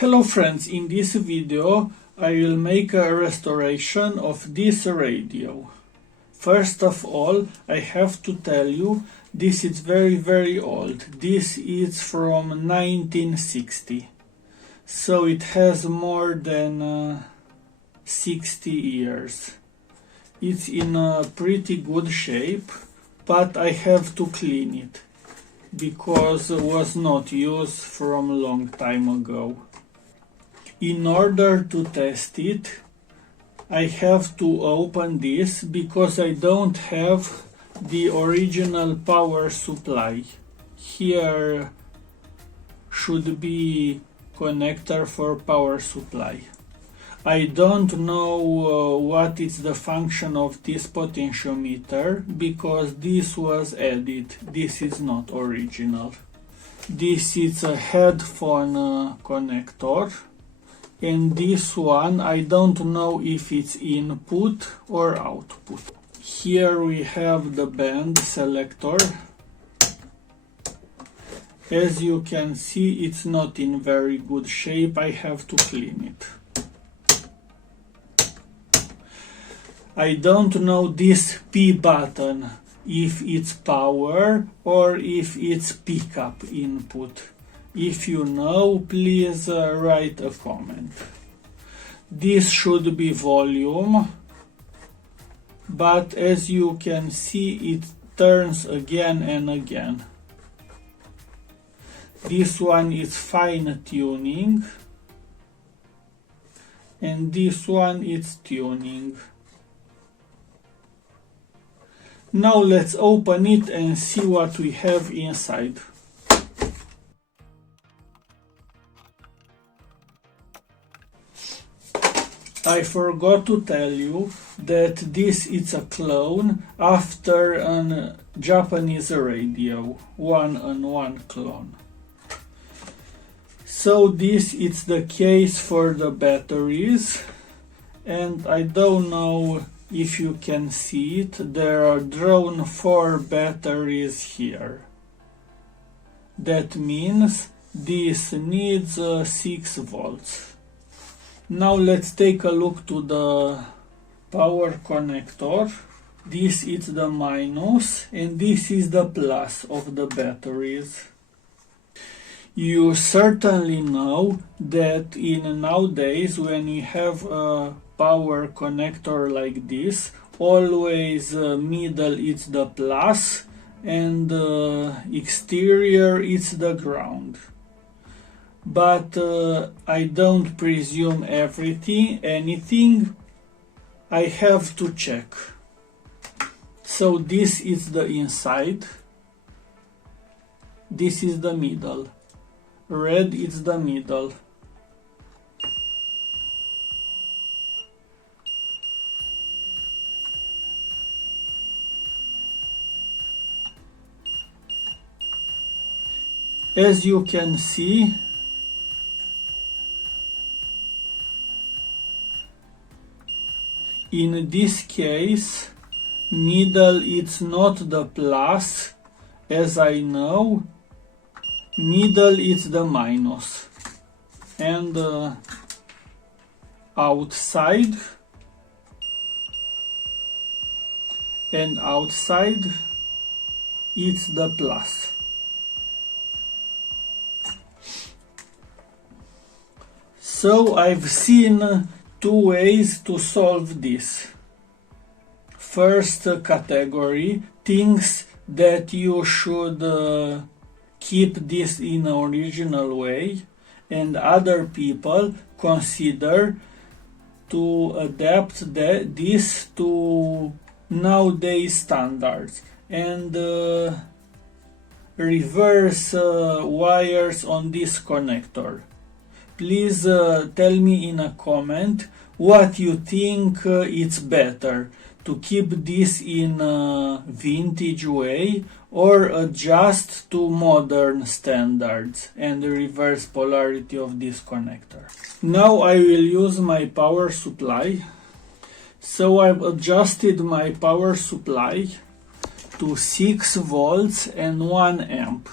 Hello friends, in this video I will make a restoration of this radio. First of all, I have to tell you this is very old. This is from 1960. So it has more than 60 years. It's in a pretty good shape, but I have to clean it because it was not used from a long time ago. In order to test it, I have to open this because I don't have the original power supply. Here should be connector for power supply. I don't know what is the function of this potentiometer because this was added. This is not original. This is a headphone connector. And this one, I don't know if it's input or output. Here we have the band selector. As you can see, it's not in very good shape. I have to clean it. I don't know this P button, if it's power or if it's pickup input. If you know, please write a comment. This should be volume, but as you can see, it turns again and again. This one is fine tuning, and this one is tuning. Now let's open it and see what we have inside. I forgot to tell you that this is a clone after a Japanese radio, 1-on-1 clone. So this is the case for the batteries, and I don't know if you can see it, there are drawn 4 batteries here. That means this needs 6 volts. Now let's take a look to the power connector. This is the minus and this is the plus of the batteries. You certainly know that in nowadays when you have a power connector like this, always middle is the plus and exterior is the ground. But I don't presume anything. I have to check. So this is the inside. This is the middle. Red is the middle. As you can see, in this case, middle is not the plus, as I know, middle is the minus, and outside it's the plus. So I've seen 2 ways to solve this. First category, things that you should keep this in original way, and other people consider to adapt this to nowadays standards and reverse wires on this connector. Please tell me in a comment what you think it's better, to keep this in a vintage way or adjust to modern standards and the reverse polarity of this connector. Now I will use my power supply. So I've adjusted my power supply to 6 volts and 1 amp.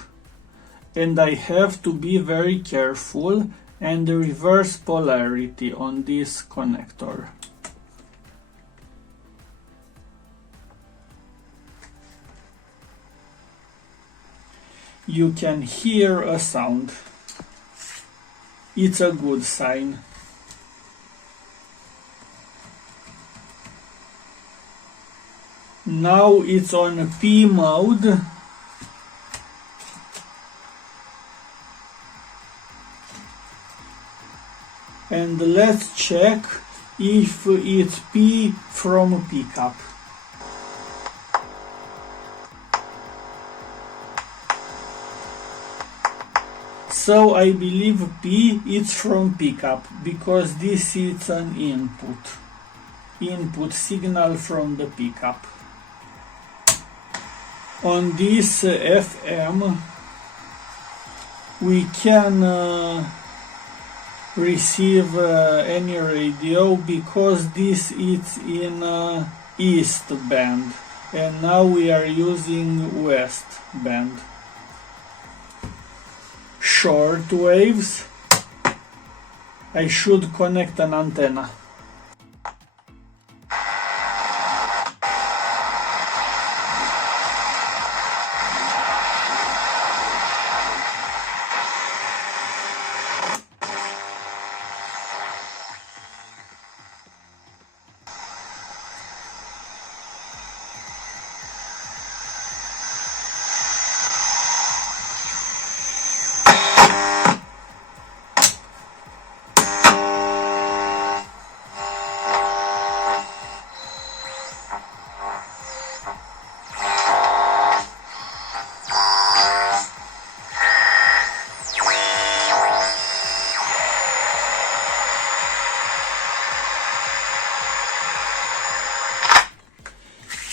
And I have to be very careful and the reverse polarity on this connector. You can hear a sound. It's a good sign. Now it's on P mode. And let's check if it's P from pickup. So I believe P is from pickup, because this is an input signal from the pickup. On this FM we can receive any radio, because this is in east band, and now we are using west band. Short waves, I should connect an antenna.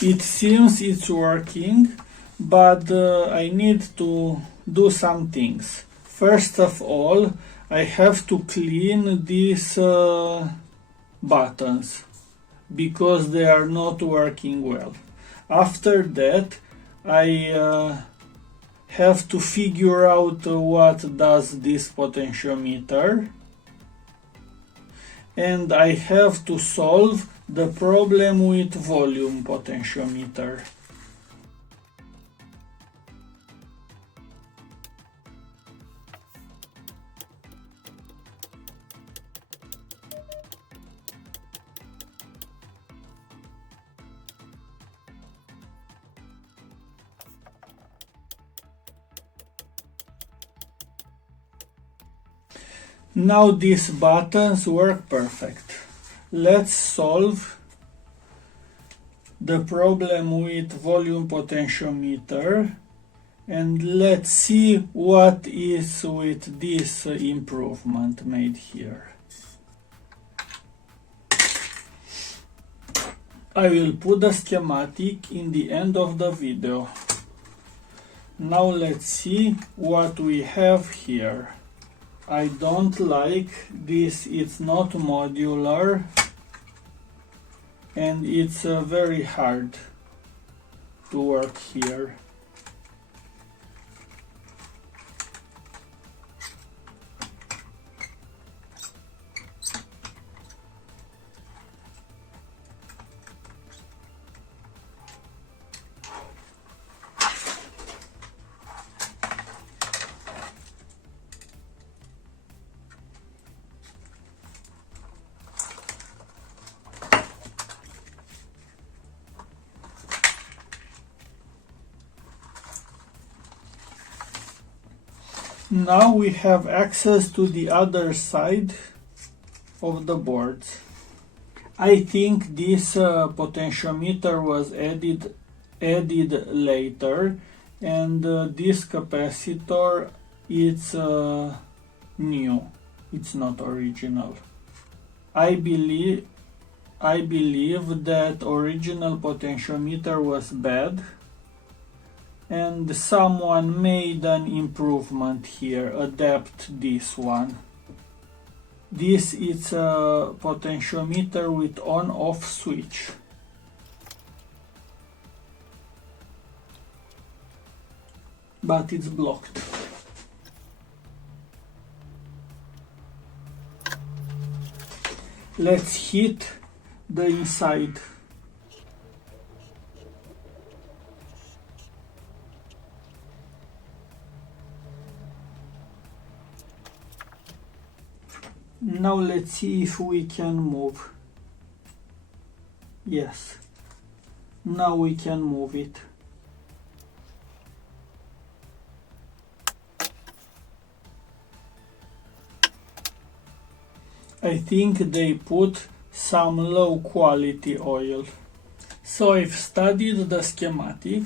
It seems it's working, but I need to do some things. First of all, I have to clean these buttons, because they are not working well. After that, I have to figure out what does this potentiometer, and I have to solve the problem with volume potentiometer. Now these buttons work perfect. Let's solve the problem with volume potentiometer, and let's see what is with this improvement made here. I will put the schematic in the end of the video. Now let's see what we have here. I don't like this, it's not modular, and it's very hard to work here. Now we have access to the other side of the board. I think this potentiometer was added later, and this capacitor is new. It's not original. I believe that original potentiometer was bad, and someone made an improvement here, adapt this one. This is a potentiometer with on-off switch. But it's blocked. Let's hit the inside. Now let's see if we can move. Yes, now we can move it. I think they put some low quality oil. So I've studied the schematic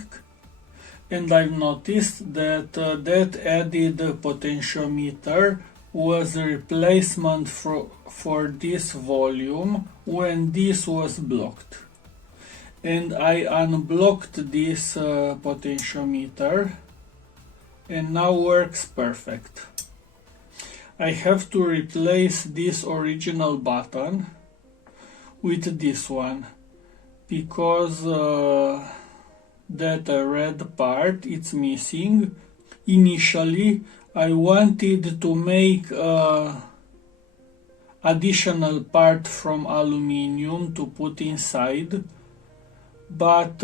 and I've noticed that that added potentiometer was a replacement for this volume when this was blocked. And I unblocked this potentiometer and now works perfect. I have to replace this original button with this one because that red part it's missing. Initially I wanted to make additional part from aluminium to put inside, but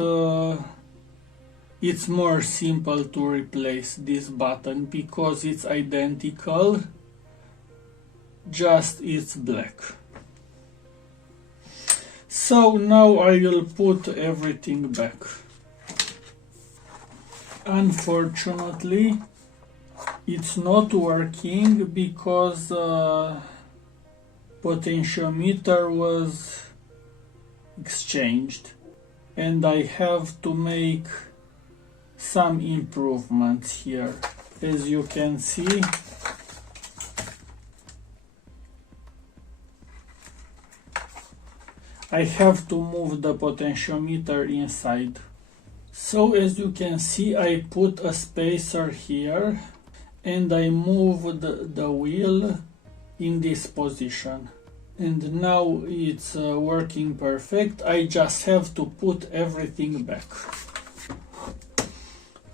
it's more simple to replace this button because it's identical, just it's black. So now I will put everything back. Unfortunately, it's not working because potentiometer was exchanged and I have to make some improvements here. As you can see, I have to move the potentiometer inside. So as you can see, I put a spacer here and I moved the wheel in this position. And now it's working perfect. I just have to put everything back.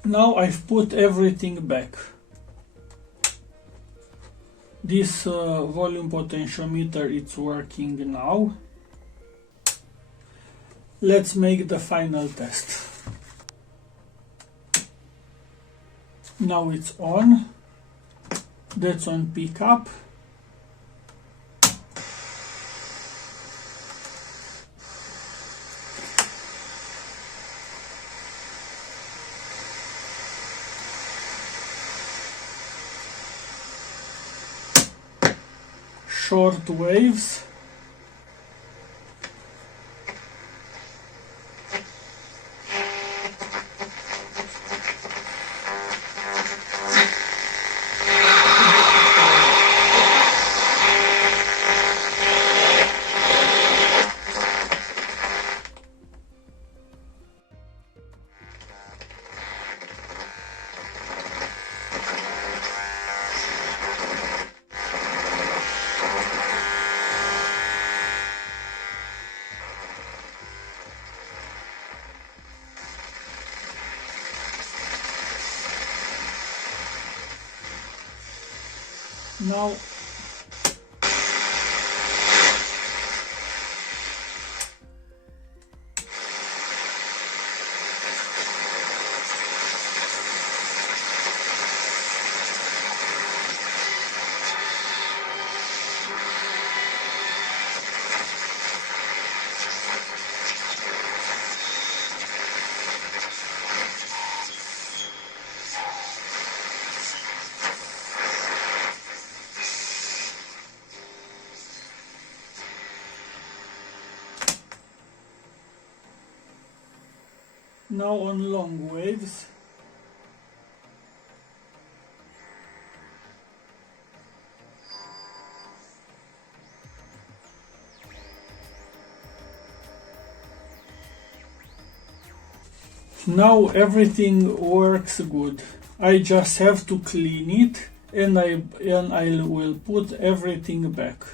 Now I've put everything back. This volume potentiometer it's working now. Let's make the final test. Now it's on. That's on pickup. Short waves. Now Now on long waves. Now everything works good. I just have to clean it and I will put everything back.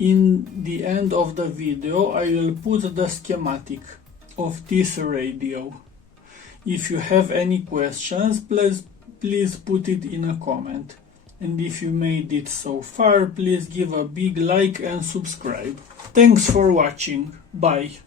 In the end of the video I will put the schematic of this radio. If you have any questions, please put it in a comment. And if you made it so far, please give a big like and subscribe. Thanks for watching. Bye.